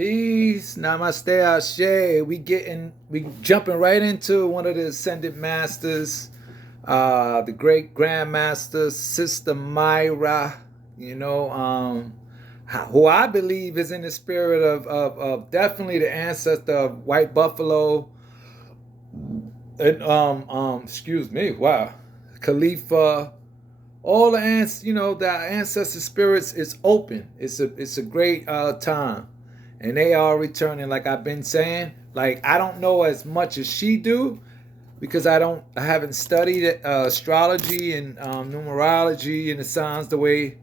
Peace, namaste, ashe. We jumping right into one of the ascended masters, the great Grandmasters, Sister Myrah. Who I believe is in the spirit of definitely the ancestor of White Buffalo, and excuse me, wow, Khalifa. All the the ancestor spirits is open. It's a great time. And they are returning, like I've been saying. Like, I don't know as much as she do, because I haven't studied astrology and numerology and the signs the way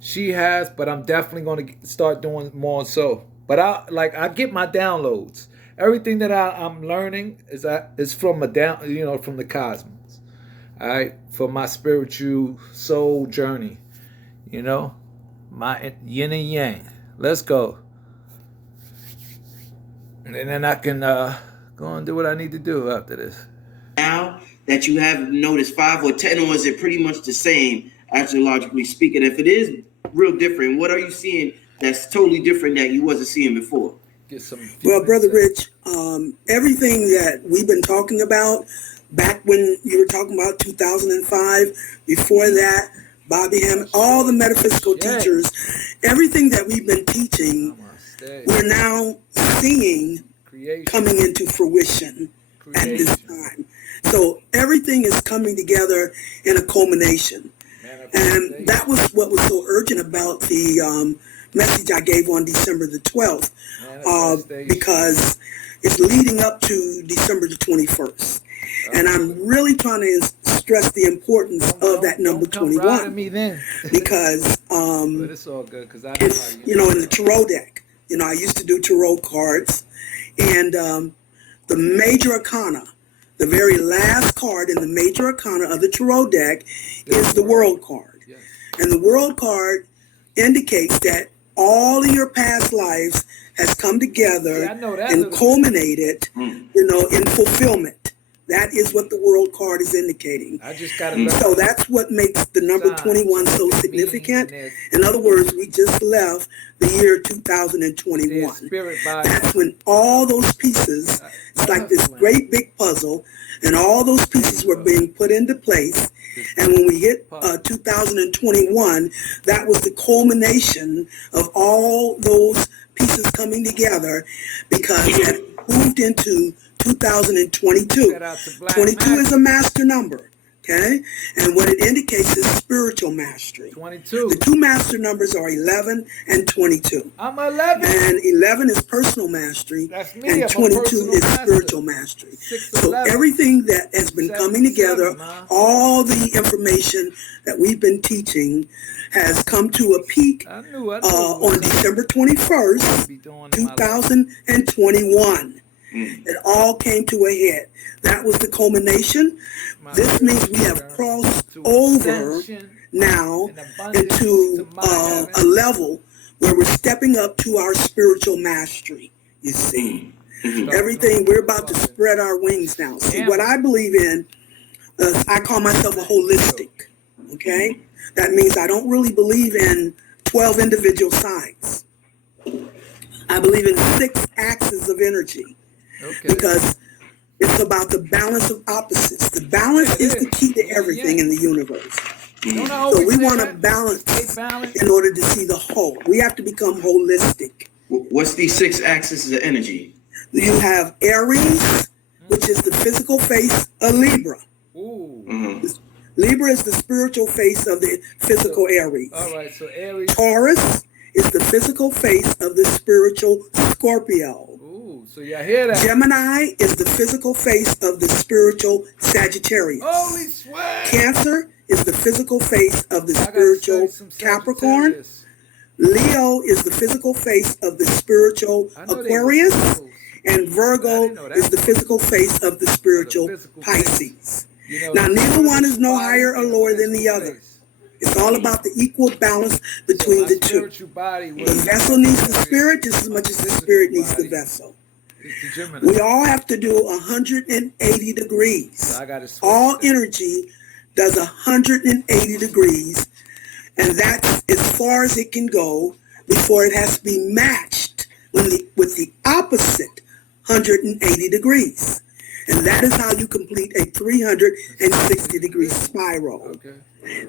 she has, but I'm definitely going to start doing more so. But I get my downloads. Everything that I'm learning is from from the cosmos. All right, for my spiritual soul journey. My yin and yang. Let's go. And then I can go and do what I need to do after this. Now that you have noticed 5 or 10, or is it pretty much the same, astrologically speaking? If it is real different, what are you seeing that's totally different that you wasn't seeing before? Well, Brother Rich, everything that we've been talking about back when you were talking about 2005, before that, Bobby Hammond, all the metaphysical teachers, everything that we've been teaching, we're now seeing coming into fruition at this time. So everything is coming together in a culmination. And that was what was so urgent about the message I gave on December the 12th, because it's leading up to December the 21st. And I'm really trying to stress the importance of that number 21, because it's, in the tarot deck. I used to do tarot cards, and the major arcana, the very last card in the major arcana of the tarot deck is the world card. And the world card indicates that all of your past lives has come together and culminated, in fulfillment. That is what the world card is indicating. So that's what makes the number 21 so significant. In other words, we just left the year 2021. That's when all those pieces, it's like this great big puzzle, and all those pieces were being put into place. And when we hit 2021, that was the culmination of all those pieces coming together, because it moved into 2022. 22 is a master number, okay? And what it indicates is spiritual mastery. 22. The two master numbers are 11 and 22. I'm 11. And 11 is personal mastery, and 22 is spiritual mastery. So everything that has been coming together, all the information that we've been teaching has come to a peak on December 21st, 2021. It all came to a head. That was the culmination. This means we have crossed over now into a level where we're stepping up to our spiritual mastery, you see. Everything, we're about to spread our wings now. See, what I believe in, I call myself a holistic, okay? That means I don't really believe in 12 individual signs. I believe in 6 axes of energy. Because it's about the balance of opposites. The balance is the key to everything in the universe. So we want to balance in order to see the whole. We have to become holistic. What's these 6 axes of energy? You have Aries, which is the physical face of Libra. Libra is the spiritual face of the physical Aries. All right, so Aries. Taurus is the physical face of the spiritual Scorpio. So y'all hear that? Gemini is the physical face of the spiritual Sagittarius. Holy sweat! Cancer is the physical face of the spiritual Capricorn. Leo is the physical face of the spiritual Aquarius. And Virgo is the physical face of the spiritual Pisces. Now, neither one is no higher or lower than the other. It's all about the equal balance between the two. The vessel needs the spirit just as much as the spirit needs the vessel. We all have to do 180 degrees. All energy does 180 degrees, and that's as far as it can go before it has to be matched when opposite 180 degrees. And that is how you complete a 360-degree spiral. Okay.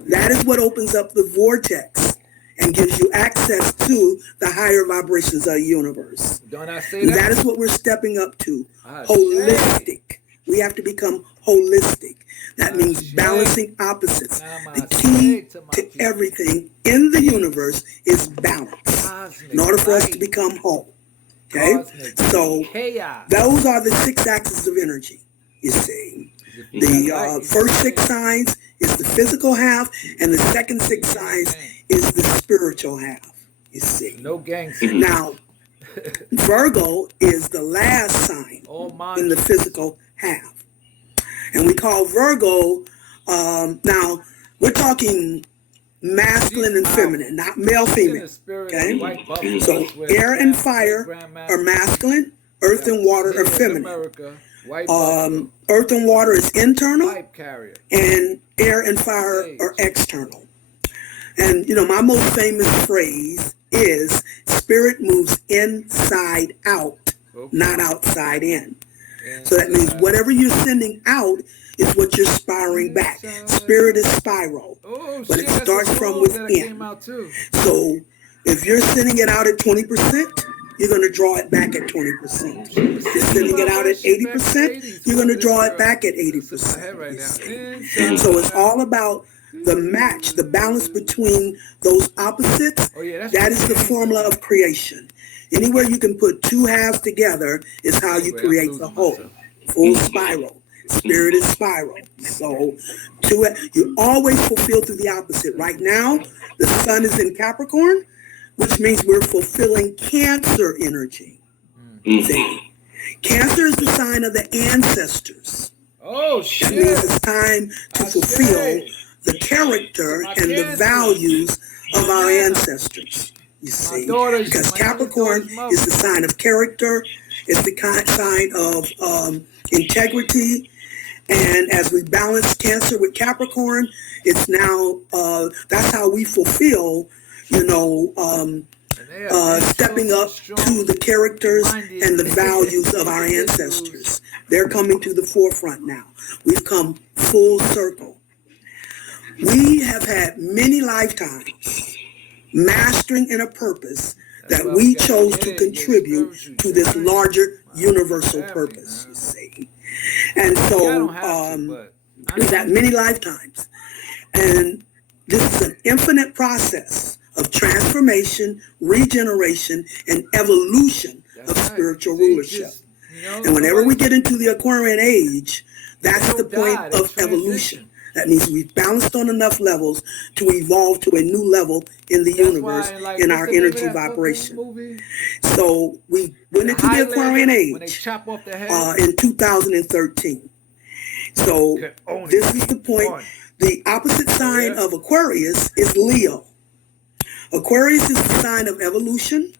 That is what opens up the vortex and gives you access to the higher vibrations of the universe. Don't I say that? That is what we're stepping up to. Ah, Holistic. We have to become holistic. That means balancing opposites. The key to everything in the universe is balance in order for us to become whole. Okay? So those are the 6 axes of energy, you see. The first 6 signs is the physical half, and the second 6 signs is the spiritual half, you see. No gangs. Now, Virgo is the last sign in the physical half. And we call Virgo, now, we're talking masculine and feminine, not male, female. Okay? So air and fire are masculine, earth and water are feminine. Earth and water is internal, and air and fire are external. And, you know, my most famous phrase is spirit moves inside out, not outside in. So that means whatever you're sending out is what you're spiraling back. Spirit is spiral, but it starts from within. So if you're sending it out at 20%, you're going to draw it back at 20%. If you're sending it out at 80%, you're going to draw it back at 80%. And so it's all about the match, the balance between those opposites. That is the formula of creation. Anywhere you can put 2 halves together is how you create the whole. Full spiral. Spirit is spiral. So you always fulfill through the opposite. Right now, the sun is in Capricorn, which means we're fulfilling Cancer energy. See? Cancer is the sign of the ancestors. Oh, shit. That means it's time to fulfill the character and the values of our ancestors. You see, because Capricorn is the sign of character, it's the sign of integrity, and as we balance Cancer with Capricorn, it's now that's how we fulfill, you know, stepping up to the characters and the values of our ancestors. They're coming to the forefront now. We've come full circle. We have had many lifetimes mastering in a purpose that we chose to contribute to this larger universal purpose, you see. And so we've had many lifetimes. And this is an infinite process of transformation, regeneration, and evolution of spiritual rulership. And whenever we get into the Aquarian age, that's the point of evolution. That means we've balanced on enough levels to evolve to a new level in the universe, in our energy vibration. So we went into the Aquarian age in 2013. So this is the point. The opposite sign of Aquarius is Leo. Aquarius is the sign of evolution.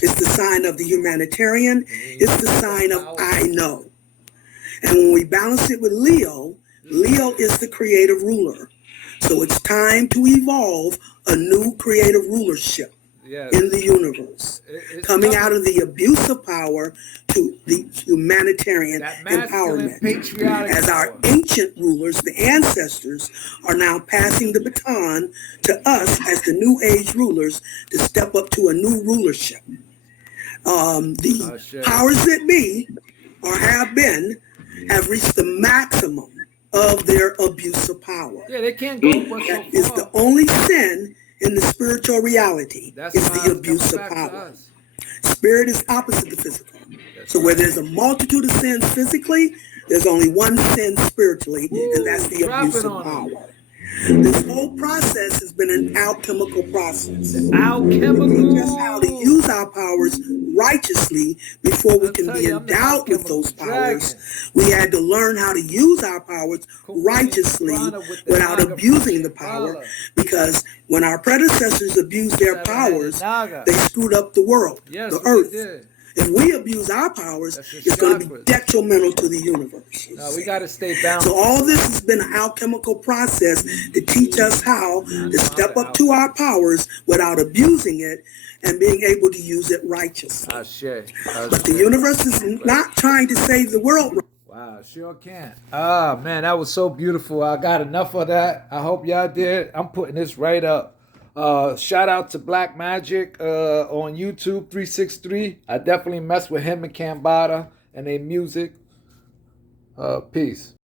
It's the sign of the humanitarian. It's the sign of I know. And when we balance it with Leo, Leo is the creative ruler. So it's time to evolve a new creative rulership in the universe. Coming out of the abuse of power to the humanitarian empowerment. As our ancient rulers, the ancestors, are now passing the baton to us as the new age rulers to step up to a new rulership. The powers that be, or have been, have reached the maximum of their abuse of power. They can't go but so far. That is the only sin in the spiritual reality, is the abuse of power. Spirit is opposite the physical. So where there's a multitude of sins physically, there's only one sin spiritually, and that's the abuse of power. This whole process has been an alchemical process. Alchemical. Just how to use our powers righteously before we can be endowed with those powers. We had to learn how to use our powers righteously without abusing the power, because when our predecessors abused their powers, they screwed up the world, the earth. If we abuse our powers, That's just it's going to be chakras. detrimental to the universe. No, we got to stay balanced. So all this has been an alchemical process to teach us how to step up to our powers without abusing it and being able to use it righteously. But the universe is not trying to save the world. Wow, sure can. Ah, man, that was so beautiful. I got enough of that. I hope y'all did. I'm putting this right up. Shout out to Black Magic on YouTube 363. I definitely mess with him and Cambada and their music. Peace.